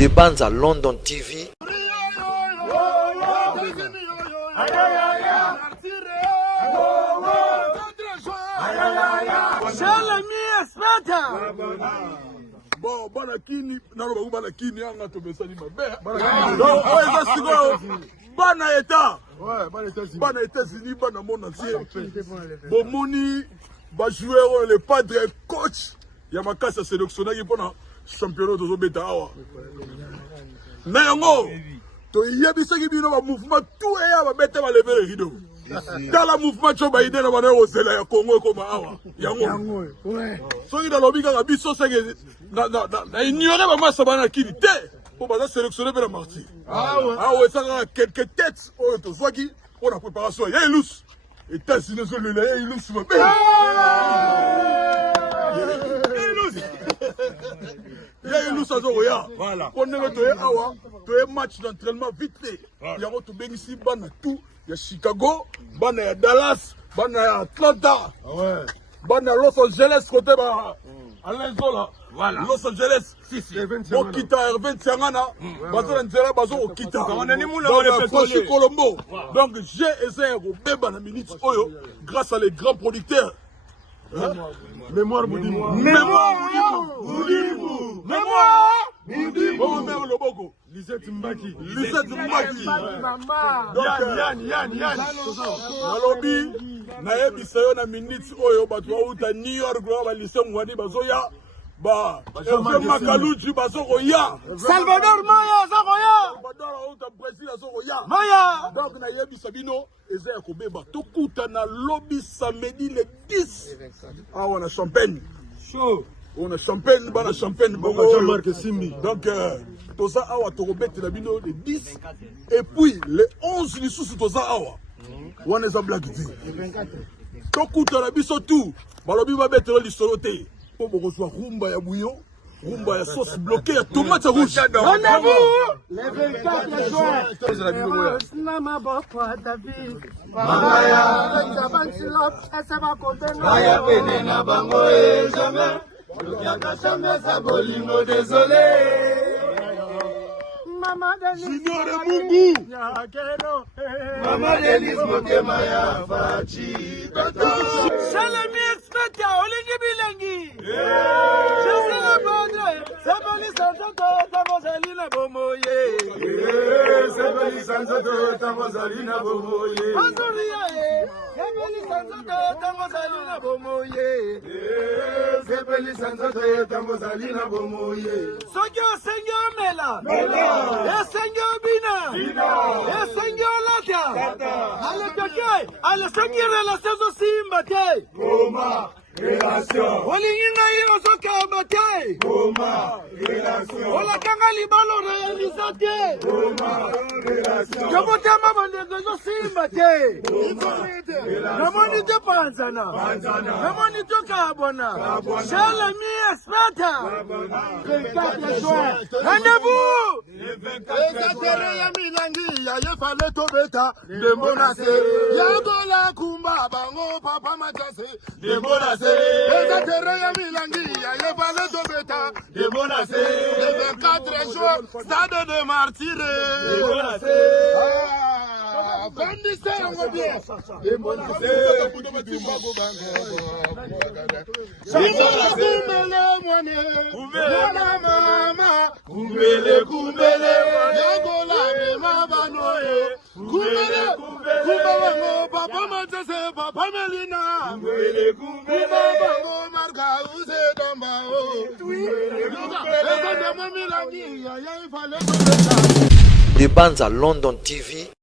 Des bands à London TV. Bon, banakini, nalo banakini anga tobesani mabe. Donc, oza siko bana eta. Ouais, bana États-Unis, bana monde entier. Bomoni ba joueur le padre coach ya makasa sélectionné pour na championnat de Zobeta awa. Na yango to yebisaki bino ba mouvement tout et ya ba beta ba lever rideau. Dans la mouvement choba ide na bana ozela ya Congo koma awa. Yango. Ouais. So ida lobika ka biso senge na ignorer ba massa bana kini te. Pour ba sélectionner pour la martyr. Ah ouais. Ah ouais, ça a quelques têtes oh to zwaki pour la préparation. Ya ilus. États-Unis sur le lait, ilus sur voilà. On est match d'entraînement vite fait. Il y a tout ici, bana tout. Il y a Chicago, bana ya Dallas, bana ya Atlanta, bana Los Angeles côté ba Alenzola. Voilà. Los Angeles. Si. Bon kita Hervé Tiangana, bazo nzela bazo okita. On est moula le Colombo. Donc j'ai essayé de beba na minute oyo grâce à les grands producteurs. Mémoire Moudimou. Mémoire Loboko. Lisette Mbaki. Yann. Nalobi na yebisa yo na minute oyo bato auta New York ba lycée Mwadi bazoya ba Makaluchi bazoya. Salvador Maya zakoya. Salvador auta Brésil azoya. Maya. Donc na yebisa bino eza ya kobeba tokuta na lobby samedi le 10. Ah on a champagne. Chaud. On a champagne, bana champagne bongo Jean-Marc Simbi. Donc toza awa tokobete la bino le 10 et puis le 11 lisusu toza awa. Wana eza blague ti. Tokuta la biso tout. Balobi ba betelo lisolo te. Po bokozwa rumba ya bouillon, rumba ya sauce bloquée ya tomate rouge. Rendez-vous le 24 juin. Nama bokwa David. Maya, Tabansilop, Esaba Kontena. Maya pene na bango et jamais. Jamais sa bolingo désolé. Maman Denis. Junior et Mungu. Maman Denis Motema ya Fachi. Salami expert olingi bilengi. Je suis le padre. Sabali santo tamozalina bomoye. Sabali santo tamozalina bomoye. Anzoria Sabali santo tamozalina bomoye. Sabali santo tamozalina bomoye. Sogyo senyo mela. Senyo bina. Senyo lata. Ale toke. Ale senyo relation zo simba te. Goma relation. Olinga yo soka te. Goma relation. Ola kanga libalo réalisate. Goma relation. Yo botama bande zo simba te. Namoni te panzana. Namoni to kabona. Shala mi espata. 24 juin. Rendez-vous. Le 24 ya milangi ya yefale tobeta demonase ya gola kumba bango papa matase demonase eza terre ya milangi ya yefale tobeta demonase le 24 juin stade de Martyre demonase vendise yango bien demonase kutobatimbago bango kumele mwane kumele mama kumele yagola mema banoye kumele mo papa matese papa melina kumele bango marga use damba o Des bands à London TV.